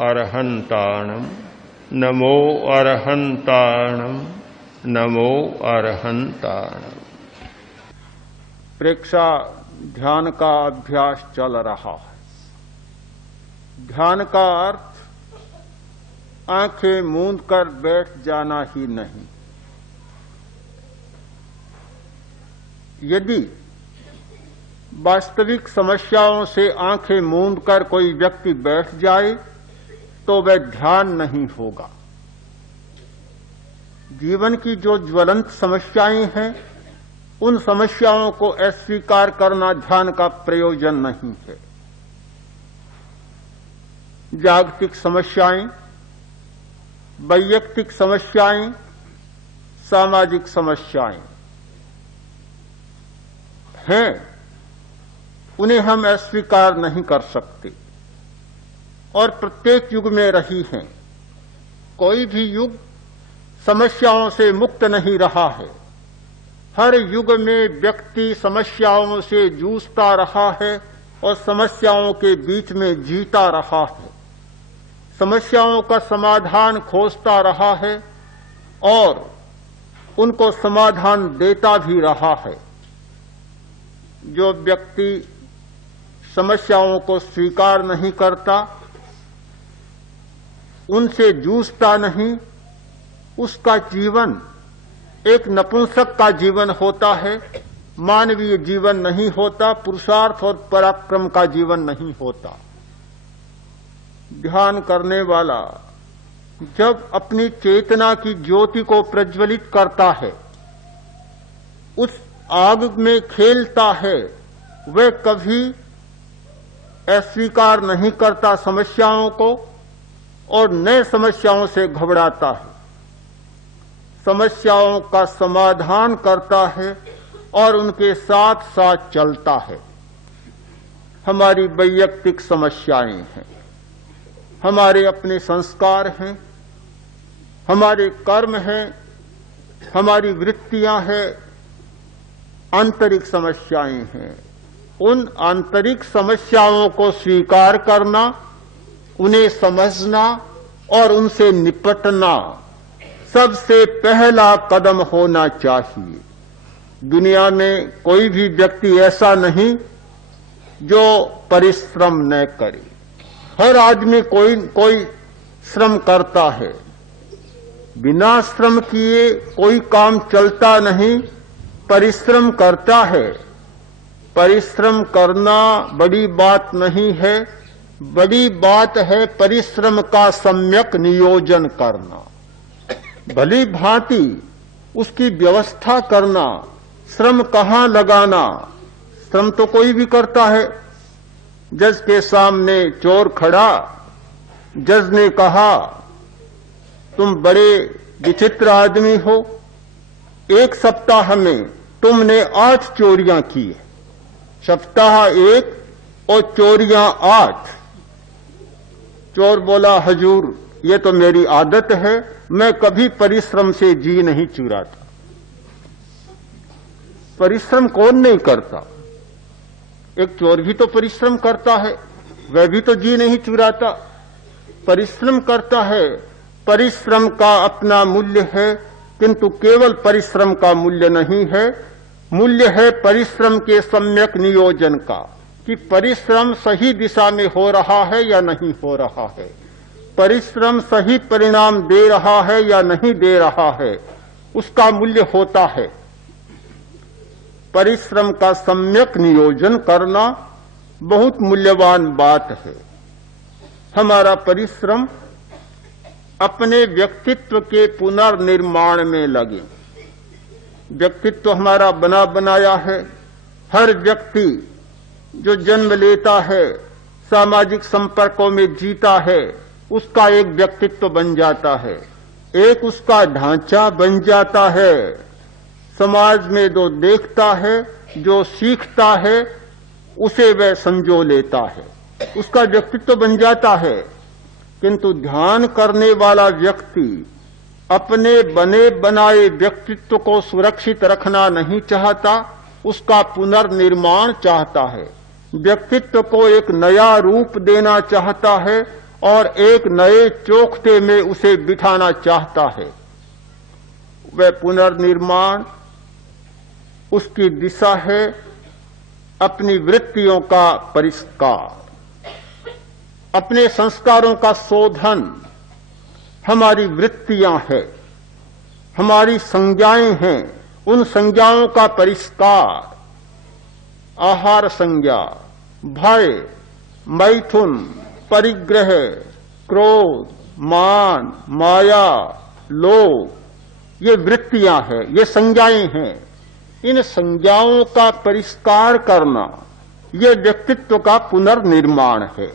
अरहन्ताणं नमो अरहन्ताणं नमो अरहन्ताणं। प्रेक्षा ध्यान का अभ्यास चल रहा है। ध्यान का अर्थ आंखें मूंद कर बैठ जाना ही नहीं। यदि वास्तविक समस्याओं से आंखें मूंद कर कोई व्यक्ति बैठ जाए तो वह ध्यान नहीं होगा। जीवन की जो ज्वलंत समस्याएं हैं, उन समस्याओं को अस्वीकार करना ध्यान का प्रयोजन नहीं है। जागतिक समस्याएं, वैयक्तिक समस्याएं, सामाजिक समस्याएं हैं, उन्हें हम अस्वीकार नहीं कर सकते और प्रत्येक युग में रही हैं। कोई भी युग समस्याओं से मुक्त नहीं रहा है। हर युग में व्यक्ति समस्याओं से जूझता रहा है और समस्याओं के बीच में जीता रहा है। समस्याओं का समाधान खोजता रहा है और उनको समाधान देता भी रहा है। जो व्यक्ति समस्याओं को स्वीकार नहीं करता, उनसे जूझता नहीं, उसका जीवन एक नपुंसक का जीवन होता है, मानवीय जीवन नहीं होता, पुरुषार्थ और पराक्रम का जीवन नहीं होता। ध्यान करने वाला जब अपनी चेतना की ज्योति को प्रज्वलित करता है, उस आग में खेलता है, वह कभी अस्वीकार नहीं करता समस्याओं को और नए समस्याओं से घबराता है। समस्याओं का समाधान करता है और उनके साथ साथ चलता है। हमारी वैयक्तिक समस्याएं हैं, हमारे अपने संस्कार हैं, हमारे कर्म हैं, हमारी वृत्तियां हैं, आंतरिक समस्याएं हैं। उन आंतरिक समस्याओं को स्वीकार करना, उन्हें समझना और उनसे निपटना सबसे पहला कदम होना चाहिए। दुनिया में कोई भी व्यक्ति ऐसा नहीं जो परिश्रम न करे। हर आदमी कोई श्रम करता है। बिना श्रम किए कोई काम चलता नहीं, परिश्रम करता है। परिश्रम करना बड़ी बात नहीं है, बड़ी बात है परिश्रम का सम्यक नियोजन करना, भली भांति उसकी व्यवस्था करना, श्रम कहाँ लगाना। श्रम तो कोई भी करता है। जज के सामने चोर खड़ा, जज ने कहा तुम बड़े विचित्र आदमी हो, एक सप्ताह में तुमने 8 चोरियां की है। सप्ताह 1 और चोरियां 8। चोर बोला हजूर ये तो मेरी आदत है, मैं कभी परिश्रम से जी नहीं चुराता। परिश्रम कौन नहीं करता? एक चोर भी तो परिश्रम करता है, वह भी तो जी नहीं चुराता, परिश्रम करता है। परिश्रम का अपना मूल्य है, किंतु केवल परिश्रम का मूल्य नहीं है। मूल्य है परिश्रम के सम्यक नियोजन का, कि परिश्रम सही दिशा में हो रहा है या नहीं हो रहा है, परिश्रम सही परिणाम दे रहा है या नहीं दे रहा है, उसका मूल्य होता है। परिश्रम का सम्यक नियोजन करना बहुत मूल्यवान बात है। हमारा परिश्रम अपने व्यक्तित्व के पुनर्निर्माण में लगे। व्यक्तित्व हमारा बना बनाया है। हर व्यक्ति जो जन्म लेता है, सामाजिक संपर्कों में जीता है, उसका एक व्यक्तित्व बन जाता है, एक उसका ढांचा बन जाता है। समाज में जो देखता है, जो सीखता है, उसे वह संजो लेता है, उसका व्यक्तित्व बन जाता है। किंतु ध्यान करने वाला व्यक्ति अपने बने बनाए व्यक्तित्व को सुरक्षित रखना नहीं चाहता, उसका पुनर्निर्माण चाहता है, व्यक्तित्व को एक नया रूप देना चाहता है और एक नए चोखटे में उसे बिठाना चाहता है। वह पुनर्निर्माण, उसकी दिशा है अपनी वृत्तियों का परिष्कार, अपने संस्कारों का शोधन। हमारी वृत्तियां हैं, हमारी संज्ञाएं हैं, उन संज्ञाओं का परिष्कार। आहार संज्ञा, भय, मैथुन, परिग्रह, क्रोध, मान, माया, लोभ, ये वृत्तियां हैं, ये संज्ञाएं हैं। इन संज्ञाओं का परिष्कार करना, ये व्यक्तित्व का पुनर्निर्माण है।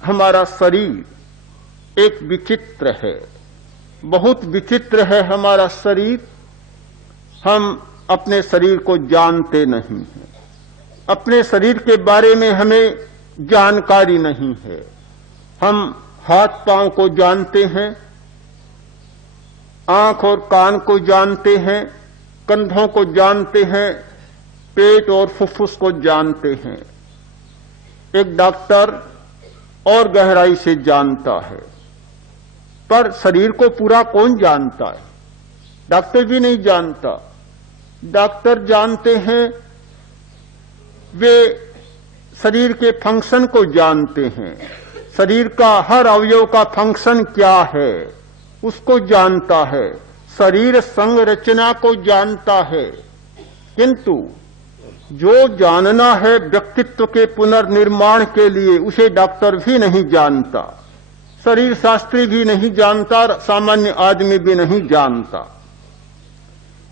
हमारा शरीर एक विचित्र है, बहुत विचित्र है हमारा शरीर। हम अपने शरीर को जानते नहीं हैं, अपने शरीर के बारे में हमें जानकारी नहीं है। हम हाथ पांव को जानते हैं, आंख और कान को जानते हैं, कंधों को जानते हैं, पेट और फुफ्फुस को जानते हैं। एक डॉक्टर और गहराई से जानता है, पर शरीर को पूरा कौन जानता है? डॉक्टर भी नहीं जानता। डॉक्टर जानते हैं, वे शरीर के फंक्शन को जानते हैं, शरीर का हर अवयव का फंक्शन क्या है उसको जानता है, शरीर संरचना को जानता है। किंतु जो जानना है व्यक्तित्व के पुनर्निर्माण के लिए, उसे डॉक्टर भी नहीं जानता, शरीर शास्त्री भी नहीं जानता, सामान्य आदमी भी नहीं जानता।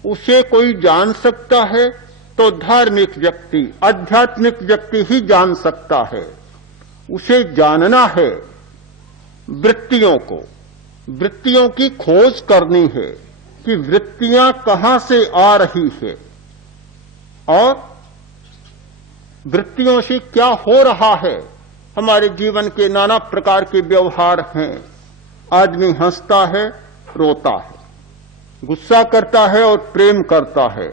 उसे कोई जान सकता है तो धार्मिक व्यक्ति, आध्यात्मिक व्यक्ति ही जान सकता है। उसे जानना है वृत्तियों को, वृत्तियों की खोज करनी है कि वृत्तियां कहां से आ रही है और वृत्तियों से क्या हो रहा है। हमारे जीवन के नाना प्रकार के व्यवहार हैं। आदमी हंसता है, रोता है, गुस्सा करता है और प्रेम करता है,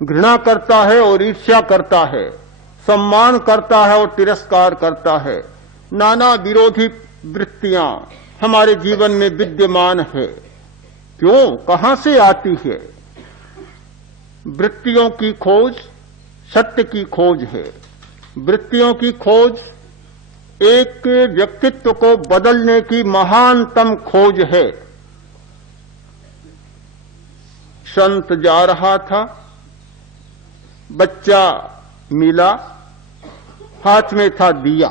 घृणा करता है और ईर्ष्या करता है, सम्मान करता है और तिरस्कार करता है। नाना विरोधी वृत्तियां हमारे जीवन में विद्यमान है। क्यों, कहां से आती है? वृत्तियों की खोज सत्य की खोज है। वृत्तियों की खोज एक व्यक्तित्व को बदलने की महानतम खोज है। संत जा रहा था, बच्चा मिला, हाथ में था दिया।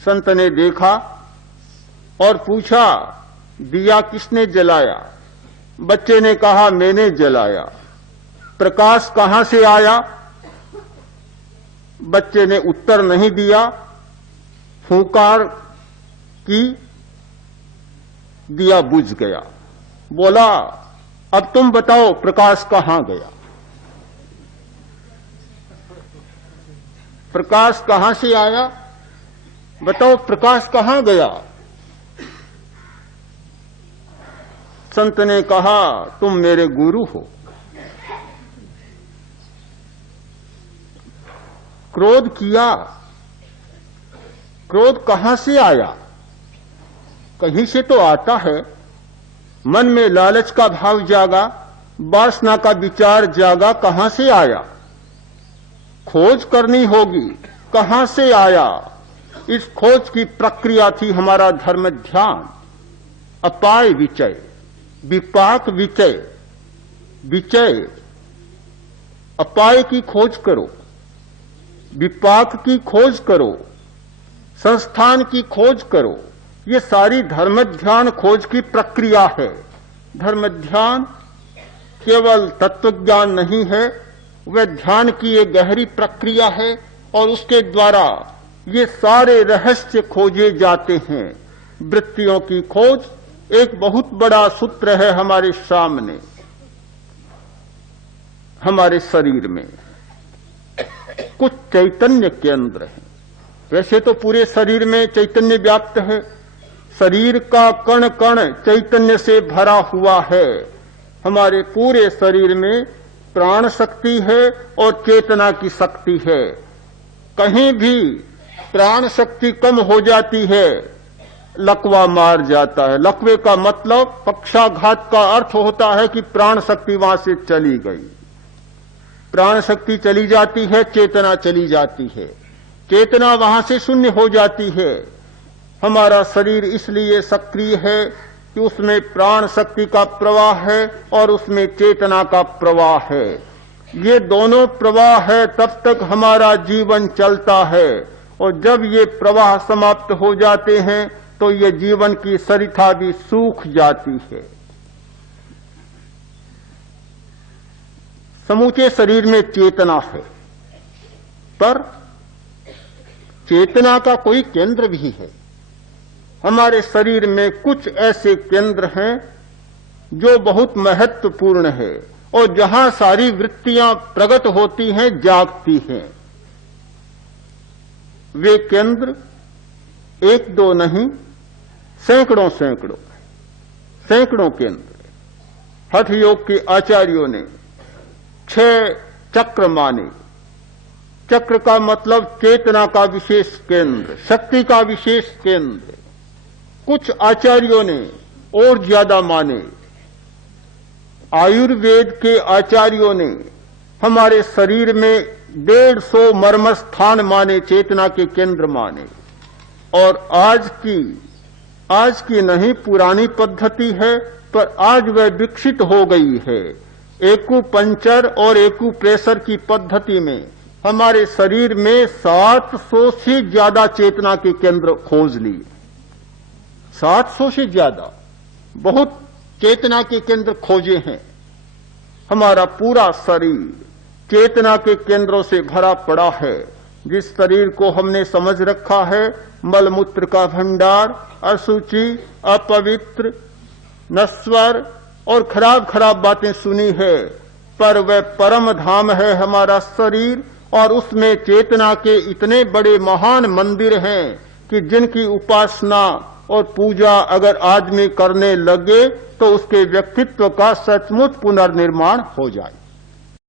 संत ने देखा और पूछा, दिया किसने जलाया? बच्चे ने कहा, मैंने जलाया। प्रकाश कहां से आया? बच्चे ने उत्तर नहीं दिया, फूंकार की, दिया बुझ गया। बोला, अब तुम बताओ प्रकाश कहां गया? प्रकाश कहां से आया? बताओ प्रकाश कहां गया? संत ने कहा, तुम मेरे गुरु हो। क्रोध किया, क्रोध कहां से आया? कहीं से तो आता है। मन में लालच का भाव जागा, वासना का विचार जागा, कहां से आया? खोज करनी होगी, कहां से आया? इस खोज की प्रक्रिया थी हमारा धर्म ध्यान। अपाय विचय, विपाक विचय, विचय, अपाय की खोज करो, विपाक की खोज करो, संस्थान की खोज करो। ये सारी धर्म ध्यान खोज की प्रक्रिया है। धर्म ध्यान केवल तत्वज्ञान नहीं है, वह ध्यान की एक गहरी प्रक्रिया है और उसके द्वारा ये सारे रहस्य खोजे जाते हैं। वृत्तियों की खोज एक बहुत बड़ा सूत्र है हमारे सामने। हमारे शरीर में कुछ चैतन्य केंद्र हैं। वैसे तो पूरे शरीर में चैतन्य व्याप्त है। शरीर का कण कण चैतन्य से भरा हुआ है। हमारे पूरे शरीर में प्राण शक्ति है और चेतना की शक्ति है। कहीं भी प्राण शक्ति कम हो जाती है, लकवा मार जाता है। लकवे का मतलब पक्षाघात का अर्थ होता है कि प्राण शक्ति वहां से चली गई। प्राण शक्ति चली जाती है, चेतना चली जाती है, चेतना वहां से शून्य हो जाती है। हमारा शरीर इसलिए सक्रिय है कि उसमें प्राण शक्ति का प्रवाह है और उसमें चेतना का प्रवाह है। ये दोनों प्रवाह है तब तक हमारा जीवन चलता है, और जब ये प्रवाह समाप्त हो जाते हैं तो ये जीवन की सरिता भी सूख जाती है। समूचे शरीर में चेतना है, पर चेतना का कोई केंद्र भी है। हमारे शरीर में कुछ ऐसे केंद्र हैं जो बहुत महत्वपूर्ण है और जहां सारी वृत्तियां प्रकट होती हैं, जागती हैं। वे केंद्र एक दो नहीं, सैकड़ों सैकड़ों सैकड़ों केंद्र। हठ योग के आचार्यों ने 6 चक्र माने। चक्र का मतलब चेतना का विशेष केंद्र, शक्ति का विशेष केंद्र। कुछ आचार्यों ने और ज्यादा माने। आयुर्वेद के आचार्यों ने हमारे शरीर में 150 मर्म स्थान माने, चेतना के केंद्र माने। और आज की नहीं, पुरानी पद्धति है, पर आज वह विकसित हो गई है। एक्यूपंक्चर और एक्यूप्रेशर की पद्धति में हमारे शरीर में 700 से ज्यादा चेतना के केंद्र खोज लिए। 700 से ज्यादा बहुत चेतना के केंद्र खोजे हैं। हमारा पूरा शरीर चेतना के केंद्रों से भरा पड़ा है। जिस शरीर को हमने समझ रखा है मलमूत्र का भंडार, अशुचि, अपवित्र, नश्वर और खराब खराब बातें सुनी है, पर वह परम धाम है हमारा शरीर। और उसमें चेतना के इतने बड़े महान मंदिर हैं कि जिनकी उपासना और पूजा अगर आदमी करने लगे तो उसके व्यक्तित्व का सचमुच पुनर्निर्माण हो जाए।